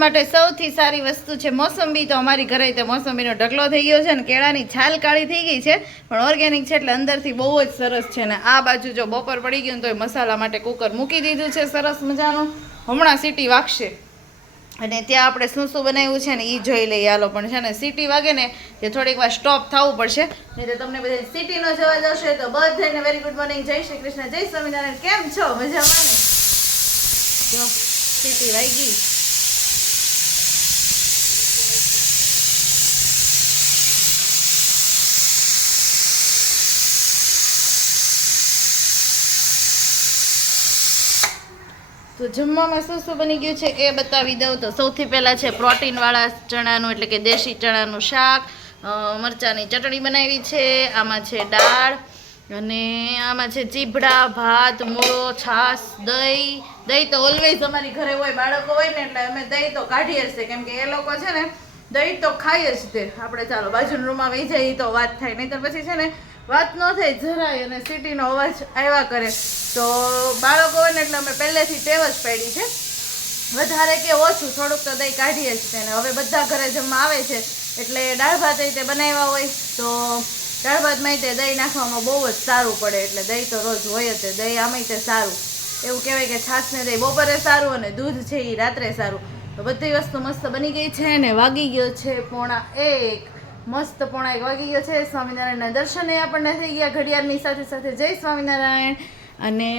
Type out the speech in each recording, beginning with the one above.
માટે સૌથી સારી વસ્તુ છે મોસંબી. તો અમારી ઘરે તો મોસંબીનો ઢગલો થઈ ગયો છે ને કેળાની છાલ કાળી થઈ ગઈ છે, પણ ઓર્ગેનિક છે એટલે અંદરથી બહુ જ સરસ છે. ને આ બાજુ જો બપોર પડી ગયું તો મસાલા માટે કુકર મૂકી દીધું છે સરસ મજાનું, હમણાં સીટી વાગશે. અને ત્યાં આપણે શું શું બનાવ્યું છે ને એ જોઈ લઈએ હાલો. પણ છે ને સીટી વાગે ને તે થોડીક વાર સ્ટોપ થવું પડશે, નહીં તો તમને બધા સીટીનો જવાજ આવશે. તો બધાને વેરી ગુડ મોર્નિંગ, જય શ્રી કૃષ્ણ, જય સ્વામિનારાયણ. કેમ છો? મજામાં ને? જો સીટી વાગી. તો જમવામાં શું શું બની ગયું છે એ બતાવી દઉં. તો સૌથી પહેલાં છે પ્રોટીનવાળા ચણાનું એટલે કે દેશી ચણાનું શાક, મરચાંની ચટણી બનાવી છે, આમાં છે દાળ, અને આમાં છે ચીભડા, ભાત, મૂળો, છાશ, દહીં. દહીં તો ઓલવેઝ અમારી ઘરે હોય, બાળકો હોય ને એટલે અમે દહીં તો કાઢીએ જ છે, કેમ કે એ લોકો છે ને દહીં તો ખાઈએ જ તે. આપણે ચાલો બાજુના રૂમમાં વહી જઈએ તો વાત થાય, નહીં તો પછી છે ને વાત ન થાય જરાય, અને સિટીનો અવાજ આવ્યા કરે. તો બાળકો હોય ને એટલે અમે પહેલેથી ટેવ જ પાડી છે, વધારે કે ઓછું થોડુંક તો દહીં કાઢીએ જ તેને. હવે બધા ઘરે જમવા આવે છે એટલે દાળ ભાત રીતે બનાવ્યા હોય તો દાળ ભાતમાં તે દહીં નાખવામાં બહુ જ સારું પડે, એટલે દહીં તો રોજ હોય જ. દહીં આમાંય તે સારું, એવું કહેવાય કે છાશને દહીં બપોરે સારું અને દૂધ છે એ રાત્રે સારું. તો બધી વસ્તુ મસ્ત બની ગઈ છે ને વાગી ગયો છે 1:30. મસ્ત 1:30 વાગી ગયો છે. સ્વામિનારાયણના દર્શને આપણને થઈ ગયા ઘડિયાળની સાથે સાથે. જય સ્વામિનારાયણ. અને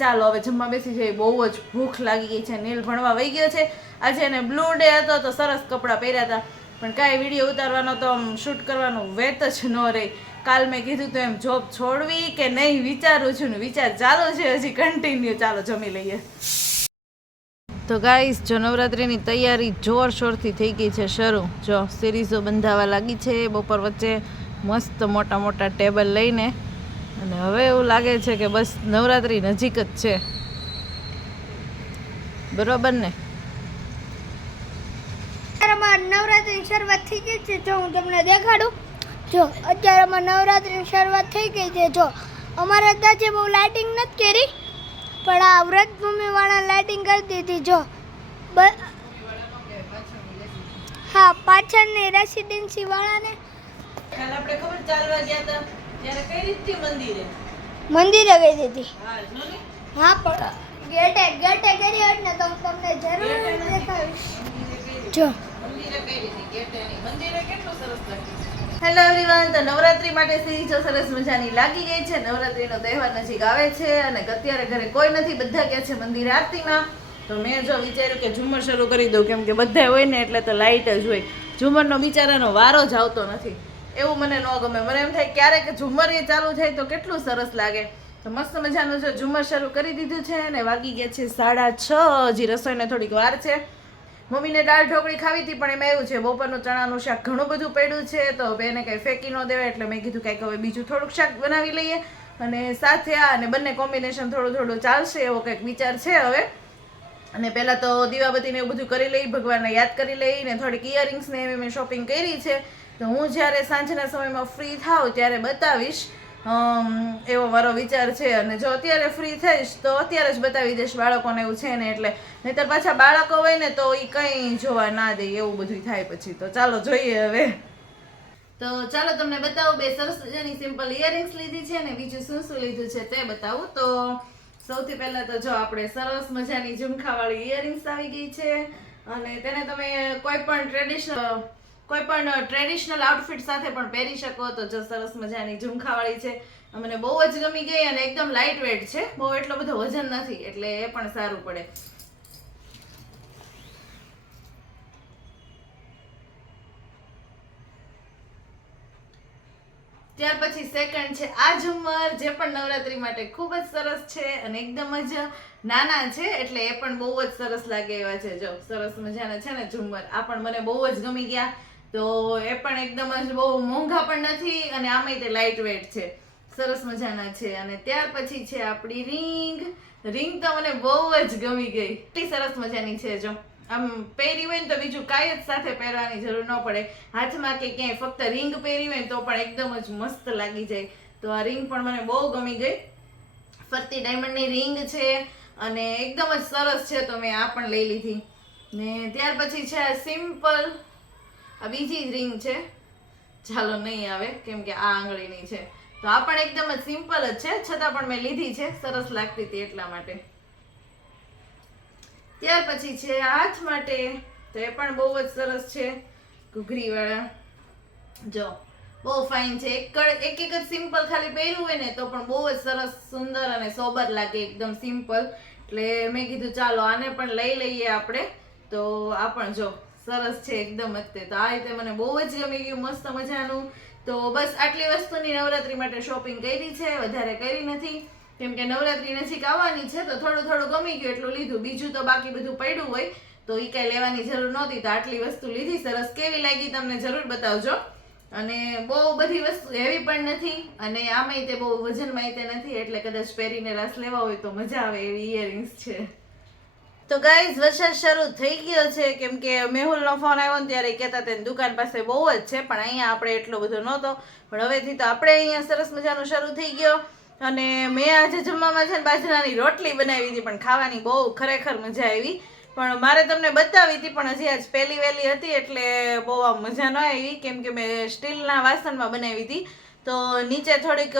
ચાલો હવે જમવા બેસી જઈએ, બહુ જ ભૂખ લાગી ગઈ છે. નીલ ભણવા વહી ગયો છે. આજે એને બ્લુ ડે હતો તો સરસ કપડાં પહેર્યા હતા, પણ કાંઈ વિડીયો ઉતારવાનો તો આમ શૂટ કરવાનું વેત જ ન રહી. કાલ મેં કીધું તો એમ જોબ છોડવી કે નહીં વિચારું છું ને વિચાર ચાલુ છે હજી કન્ટિન્યુ. ચાલો જમી લઈએ. તો ગાઈસ જો નવરાત્રિની તૈયારી જોરશોરથી થઈ ગઈ છે શરૂ. જો સિરીઝો બંધાવા લાગી છે બપોર વચ્ચે મસ્ત મોટા મોટા ટેબલ લઈને, અને હવે એવું લાગે છે કે બસ નવરાત્રિ નજીક જ છે. બરોબર ને? નવરાત્રીની શરૂઆત થઈ ગઈ છે. જો હું તમને દેખાડું. જો અત્યારે અમારે નવરાત્રીની શરૂઆત થઈ ગઈ છે. જો અમારે ત્યાં બહુ લાઇટિંગ નથી કરી, પણ આ વ્રત ભૂમિવાળા લાઇટિંગ કરી દીધી. જો હા, પાછળની રેસિડેન્સી વાળાને કાલ આપણે ખબર ચાલવા ગયા હતા ત્યારે કઈ રીતથી મંદિરે ગઈ દીધી. હા જો ને, હા, પણ ગેટે કરી એટલે તો તમને જરૂર દેખાડીશ. જો હેલો એવરીવન. તો નવરાત્રી માટે સીરીઝો સરસ મજાની લાગી ગઈ છે. નવરાત્રીનો તહેવાર નજીક આવે છે અને અત્યારે ઘરે કોઈ નથી, બધા ગયા છે મંદિર આરતીમાં. તો મેં જો વિચાર્યું કે ઝુમર શરૂ કરી દઉં, કેમ કે બધા હોય ને એટલે તો લાઇટ જ હોય. ઝુમરનો બિચારાનો વારો જ આવતો નથી, એવું મને ન ગમે. મને એમ થાય ક્યારેક ઝુમર એ ચાલુ થાય તો કેટલું સરસ લાગે. તો મસ્ત મજાનું જો ઝુમર શરૂ કરી દીધું છે અને વાગી ગયા છે 6:30. હજી રસોઈને થોડીક વાર છે. મમ્મીને દાળ ઢોકળી ખાવી હતી, પણ એમાં એવું છે બપોરનું ચણાનું શાક ઘણું બધું પડ્યું છે, તો બેને કંઈ ફેંકી ન દેવાય, એટલે મેં કીધું કંઈક હવે બીજું થોડુંક શાક બનાવી લઈએ, અને સાથે આ અને બંને કોમ્બિનેશન થોડું થોડું ચાલશે એવો કંઈક વિચાર છે હવે. અને પહેલાં તો દીવાબત્તીને એવું બધું કરી લઈ, ભગવાનને યાદ કરી લઈ, ને થોડીક ઇયરિંગ્સને એવી મેં શોપિંગ કરી છે. તો હું જ્યારે સાંજના સમયમાં ફ્રી થાઉં ત્યારે બતાવીશ, એવો મારો વિચાર છે. અને જો અત્યારે ફ્રી થઈશ તો અત્યારે જ બતાવી દઈશ, બાળકોને એવું છે ને એટલે. નહીંતર પાછા બાળકો હોય ને તો એ કંઈ જોવા ના દે, એવું બધું થાય પછી. તો ચાલો જોઈએ હવે. તો ચાલો તમને બતાવું. બે સરસ મજાની સિમ્પલ ઇયરિંગ્સ લીધી છે ને બીજું શું શું લીધું છે તે બતાવું. તો સૌથી પહેલા તો જો આપણે સરસ મજાની ઝુમખાવાળી ઇયરિંગ્સ આવી ગઈ છે, અને તેને તમે કોઈ પણ ટ્રેડિશનલ આઉટફિટ સાથે પણ પહેરી શકો. તો જો સરસ મજાની ઝુમખાવાળી છે, મને બહુ જ ગમી ગઈ, અને એકદમ લાઇટ વેટ છે, બહુ એટલો બધો વજન નથી, એટલે એ પણ સારું પડે. ત્યાર પછી સેકન્ડ છે આ ઝુમર, જે પણ નવરાત્રી માટે ખૂબ જ સરસ છે અને એકદમ જ નાના છે, એટલે એ પણ બહુ જ સરસ લાગે એવા છે. જો સરસ મજાના છે ને ઝુમર, આ પણ મને બહુ જ ગમી ગયા. તો એ પણ એકદમ જ બહુ મોંઘા પણ નથી, અને આમાંય તે લાઇટ વેટ છે, સરસ મજાના છે. અને ત્યાર પછી છે આપણી રિંગ તો મને બહુ જ ગમી ગઈ, એટલી સરસ મજાની છે. જો આમ પહેરી હોય ને તો બીજું કાંઈ જ સાથે પહેરવાની જરૂર ન પડે, હાથમાં કે ક્યાંય ફક્ત રિંગ પહેરી હોય તો પણ એકદમ જ મસ્ત લાગી જાય. તો આ રિંગ પણ મને બહુ ગમી ગઈ. ફરતી ડાયમંડની રિંગ છે અને એકદમ જ સરસ છે, તો મેં આ પણ લઈ લીધી. ને ત્યાર પછી છે આ સિમ્પલ, આ બીજી રિંગ છે, ચાલો નહીં આવે કેમ કે આ આંગળીની છે. તો આ પણ એકદમ જ સિમ્પલ જ છે, છતાં પણ મેં લીધી છે, સરસ લાગતી હતી એટલા માટે. ત્યાર પછી છે હાથ માટે, તો એ પણ બહુ જ સરસ છે, ઘૂઘરી વાળા. જો બહુ ફાઇન છે. એક જ સિમ્પલ ખાલી પહેર્યું હોય ને તો પણ બહુ જ સરસ, સુંદર અને સોબર લાગે, એકદમ સિમ્પલ. એટલે મેં કીધું ચાલો આને પણ લઈ લઈએ આપણે. તો આ પણ જો સરસ છે એકદમ જ તે. તો આ રીતે મને બહુ જ ગમી ગયું, મસ્ત મજાનું. તો બસ આટલી વસ્તુની નવરાત્રી માટે શોપિંગ કરી છે, વધારે કરી નથી કેમ કે નવરાત્રી નજીક આવવાની છે. તો થોડું થોડું ગમી ગયું એટલું લીધું, બીજું તો બાકી બધું પડ્યું હોય તો એ કાંઈ લેવાની જરૂર નહોતી. તો આટલી વસ્તુ લીધી. સરસ કેવી લાગી તમને જરૂર બતાવજો. અને બહુ બધી વસ્તુ હેવી પણ નથી, અને આમાંય તે બહુ વજનમાં તે નથી, એટલે કદાચ પહેરીને રાસ લેવા હોય તો મજા આવે એવી ઇયરિંગ્સ છે. તો ગાઈઝ વરસાદ શરૂ થઈ ગયો છે, કેમ કે મેહુલનો ફોન આવ્યો ને ત્યારે કહેતા હતા દુકાન પાસે બહુ જ છે, પણ અહીંયા આપણે એટલો બધો નહોતો. પણ હવેથી તો આપણે અહીંયા સરસ મજાનું શરૂ થઈ ગયો. અને મેં આજે જમવામાં છે ને બાજરાની રોટલી બનાવી હતી, પણ ખાવાની બહુ ખરેખર મજા આવી. પણ મારે તમને બતાવી હતી, પણ હજી આજ પહેલી વહેલી હતી એટલે બહુ આમ મજા ન આવી, કેમ કે મેં સ્ટીલના વાસણમાં બનાવી હતી. તો નીચે થોડીક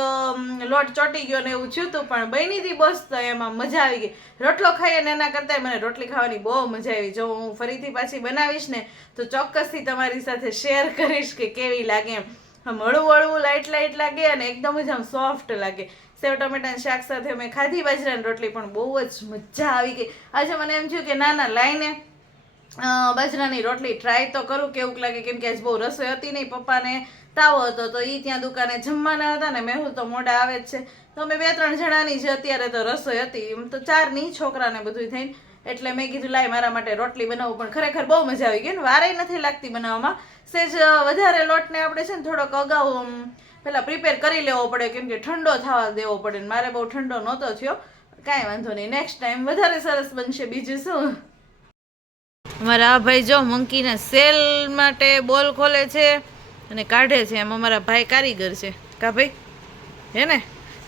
લોટ ચોટી ગયો ને એવું થયું હતું, પણ બની હતી બસ. તો એમાં મજા આવી ગઈ. રોટલો ખાઈએ ને એના કરતાં મને રોટલી ખાવાની બહુ મજા આવી. જો હું ફરીથી પાછી બનાવીશ ને તો ચોક્કસથી તમારી સાથે શેર કરીશ કે કેવી લાગે એમ. આમ હળવું હળવું લાઇટ લાઇટ લાગે અને એકદમ જ આમ સોફ્ટ લાગે. સેવ ટમેટાના શાક સાથે મેં ખાધી બાજરાની રોટલી, પણ બહુ જ મજા આવી ગઈ. આજે મને એમ થયું કે ના લાઈને બાજરાની રોટલી ટ્રાય તો કરું કેવું લાગે, કેમ કે આજ બહુ રસોઈ હતી નહીં, પપ્પાને તાવ હતો તો એ ત્યાં દુકાને જમવાના હતા ને મેહુલ તો મોડા આવે જ છે. તો અમે 2-3 જણાની જ અત્યારે તો રસોઈ હતી, એમ તો 4ની છોકરાને બધું થઈને. એટલે મેં કીધું લાય મારા માટે રોટલી બનાવું, પણ ખરેખર બહુ મજા આવી ગઈ ને, વારેય નથી લાગતી બનાવવામાં. સેજ વધારે લોટને આપણે છે ને થોડોક અગાઉ પેલા પ્રિપેર કરી લેવો પડે, કેમ કે ઠંડો થવા દેવો પડે. મારે બહુ ઠંડો નહોતો થયો, કાંઈ વાંધો નહીં, નેક્સ્ટ ટાઈમ વધારે સરસ બનશે. બીજું શું, અમારા આ ભાઈ જો મંકીના સેલ માટે બોલ ખોલે છે અને કાઢે છે. એમ અમારા ભાઈ કારીગર છે કા ભાઈ, હે ને?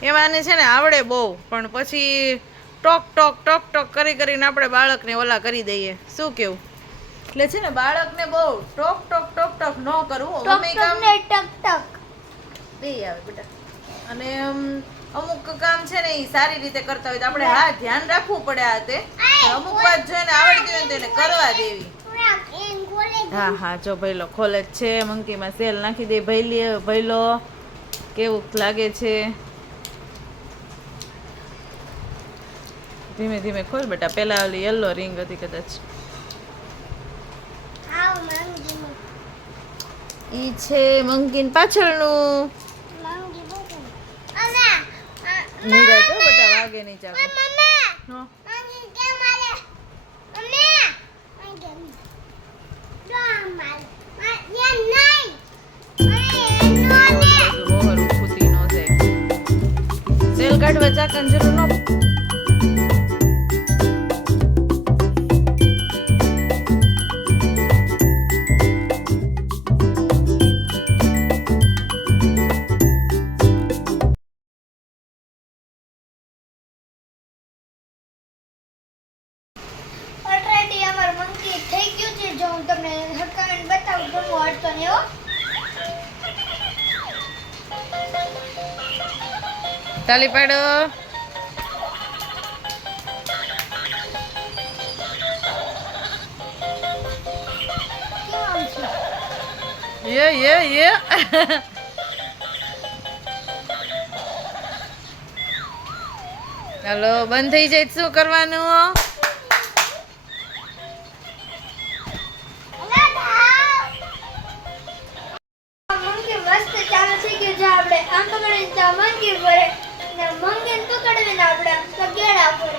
એમાં આને છે ને આવડે બહુ, પણ પછી ટોક ટોક ટોક ટોક કરીને આપણે બાળકને ઓલા કરી દઈએ. શું કેવું? એટલે છે ને બાળકને બહુ ટોક ટોક ટોક ટોક ન કરવું. અમે કામ ટક ટક બે આવે બેટા. અને અમુક કામ છે ને એ સારી રીતે કરતા હોય તો આપણે હા ધ્યાન રાખવું પડે. આ તે અમુક વાત જોઈને આવડતી હોય તો એને કરવા દેવી. હા હા જો ભઈલો ખોલે જ છે, મંકીમાં સેલ નાખી દે. ભઈલો કેવું લાગે છે. ધીમે ધીમે ખોલ બેટા. પેલા ઓલી યલો રિંગ હતી કદાચ, ઈ છે મંકીન પાછળનું. નીરજ હો બેટા, વાગે નહીં ચાકુ. સેલ કાઢવા ચાકન જરૂર ન. ઓલરેડી અમાર મંકી થઈ ગયું છે. જો હું તમને હકાવીને બતાવું તો હું હટતો નહીં હો. તાલી પાડો. કેમ છે? યે હાલો બંધ થઈ જાય શું કરવાનું? મંકી મસ્ત ચાલે છે કે જો આપણે આમ પકડીને તો મંકી ફરે ને મંકીને પકડવીને આપણે તો ગેડા ફરે.